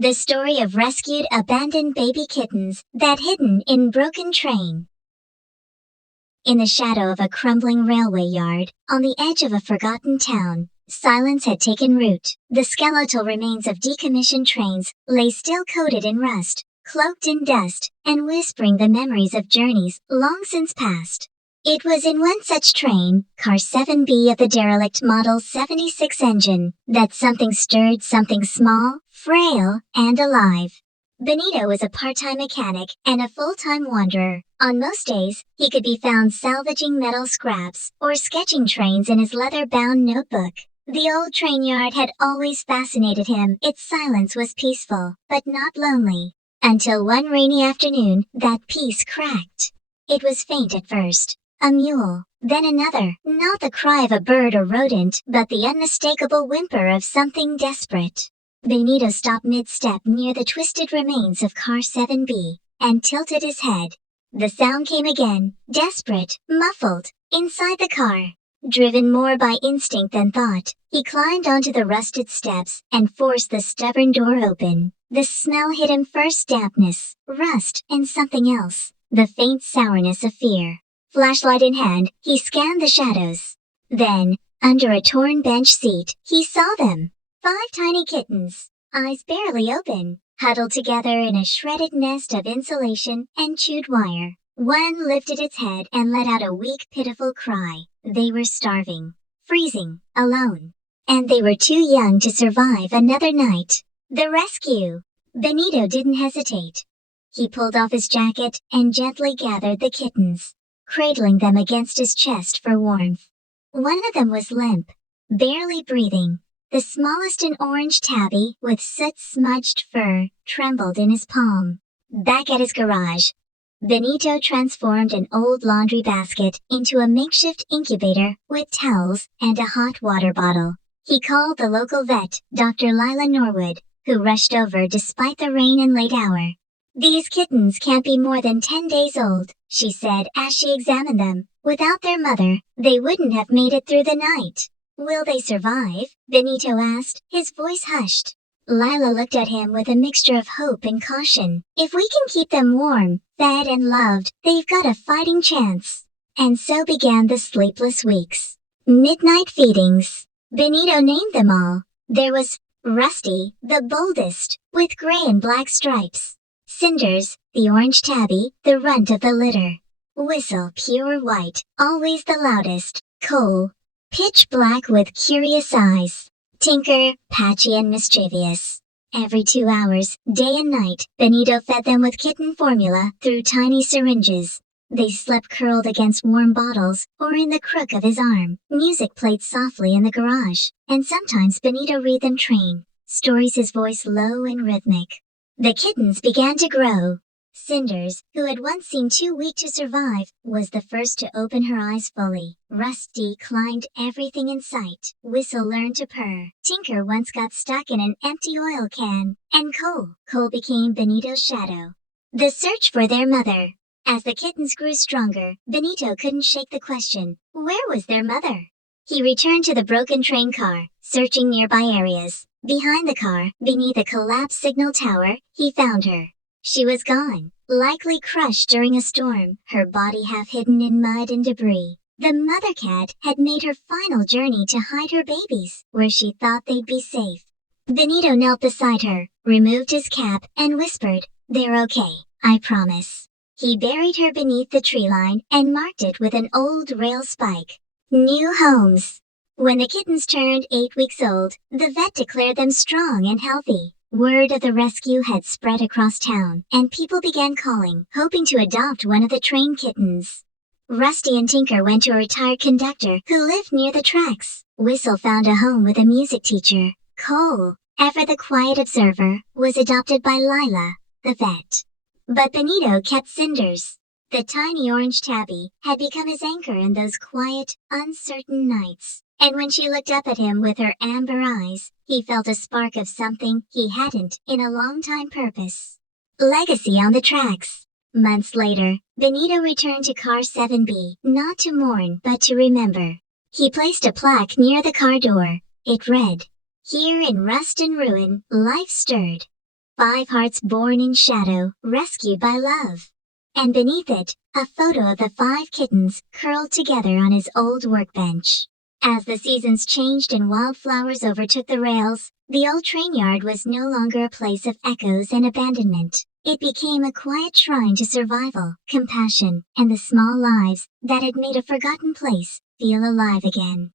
The story of rescued abandoned baby kittens that hidden in broken train. In the shadow of a crumbling railway yard, on the edge of a forgotten town, silence had taken root. The skeletal remains of decommissioned trains lay still coated in rust, cloaked in dust, and whispering the memories of journeys long since passed. It was in one such train, Car 7B of the derelict Model 76 engine, that something stirred, something small, frail, and alive. Benito was a part-time mechanic and a full-time wanderer. On most days, he could be found salvaging metal scraps or sketching trains in his leather-bound notebook. The old train yard had always fascinated him. Its silence was peaceful, but not lonely. Until one rainy afternoon, that peace cracked. It was faint at first. A mule, then another, not the cry of a bird or rodent, but the unmistakable whimper of something desperate. Benito stopped mid-step near the twisted remains of Car 7B, and tilted his head. The sound came again, desperate, muffled, inside the car. Driven more by instinct than thought, he climbed onto the rusted steps and forced the stubborn door open. The smell hit him first: dampness, rust, and something else, the faint sourness of fear. Flashlight in hand, he scanned the shadows. Then, under a torn bench seat, he saw them. 5 tiny kittens, eyes barely open, huddled together in a shredded nest of insulation and chewed wire. One lifted its head and let out a weak, pitiful cry. They were starving, freezing, alone. And they were too young to survive another night. The rescue! Benito didn't hesitate. He pulled off his jacket and gently gathered the kittens, cradling them against his chest for warmth. One of them was limp, barely breathing. The smallest, an orange tabby with soot-smudged fur, trembled in his palm. Back at his garage, Benito transformed an old laundry basket into a makeshift incubator with towels and a hot water bottle. He called the local vet, Dr. Lila Norwood, who rushed over despite the rain and late hour. "These kittens can't be more than 10 days old," she said as she examined them. "Without their mother, they wouldn't have made it through the night." "Will they survive?" Benito asked, his voice hushed. Lila looked at him with a mixture of hope and caution. "If we can keep them warm, fed, and loved, they've got a fighting chance." And so began the sleepless weeks. Midnight feedings. Benito named them all. There was Rusty, the boldest, with gray and black stripes. Cinders, the orange tabby, the runt of the litter. Whistle, pure white, always the loudest. Coal, pitch black with curious eyes. Tinker, patchy and mischievous. Every 2 hours, day and night, Benito fed them with kitten formula through tiny syringes. They slept curled against warm bottles or in the crook of his arm. Music played softly in the garage, and sometimes Benito read them train stories, his voice low and rhythmic. The kittens began to grow. Cinders, who had once seemed too weak to survive, was the first to open her eyes fully. Rusty climbed everything in sight. Whistle learned to purr. Tinker once got stuck in an empty oil can. And Cole became Benito's shadow. The search for their mother. As the kittens grew stronger, Benito couldn't shake the question, where was their mother? He returned to the broken train car, searching nearby areas. Behind the car, beneath a collapsed signal tower, he found her. She was gone, likely crushed during a storm, her body half hidden in mud and debris. The mother cat had made her final journey to hide her babies, where she thought they'd be safe. Benito knelt beside her, removed his cap, and whispered, "They're okay, I promise." He buried her beneath the tree line and marked it with an old rail spike. New homes. When the kittens turned 8 weeks old, the vet declared them strong and healthy. Word of the rescue had spread across town, and people began calling, hoping to adopt one of the train kittens. Rusty and Tinker went to a retired conductor who lived near the tracks. Whistle found a home with a music teacher. Cole, ever the quiet observer, was adopted by Lila, the vet. But Benito kept Cinders. The tiny orange tabby had become his anchor in those quiet, uncertain nights. And when she looked up at him with her amber eyes, he felt a spark of something he hadn't in a long time: purpose. Legacy on the tracks. Months later, Benito returned to Car 7B, not to mourn but to remember. He placed a plaque near the car door. It read, "Here in rust and ruin, life stirred. 5 hearts born in shadow, rescued by love. And beneath it, a photo of the 5 kittens curled together on his old workbench. As the seasons changed and wildflowers overtook the rails, the old train yard was no longer a place of echoes and abandonment. It became a quiet shrine to survival, compassion, and the small lives that had made a forgotten place feel alive again.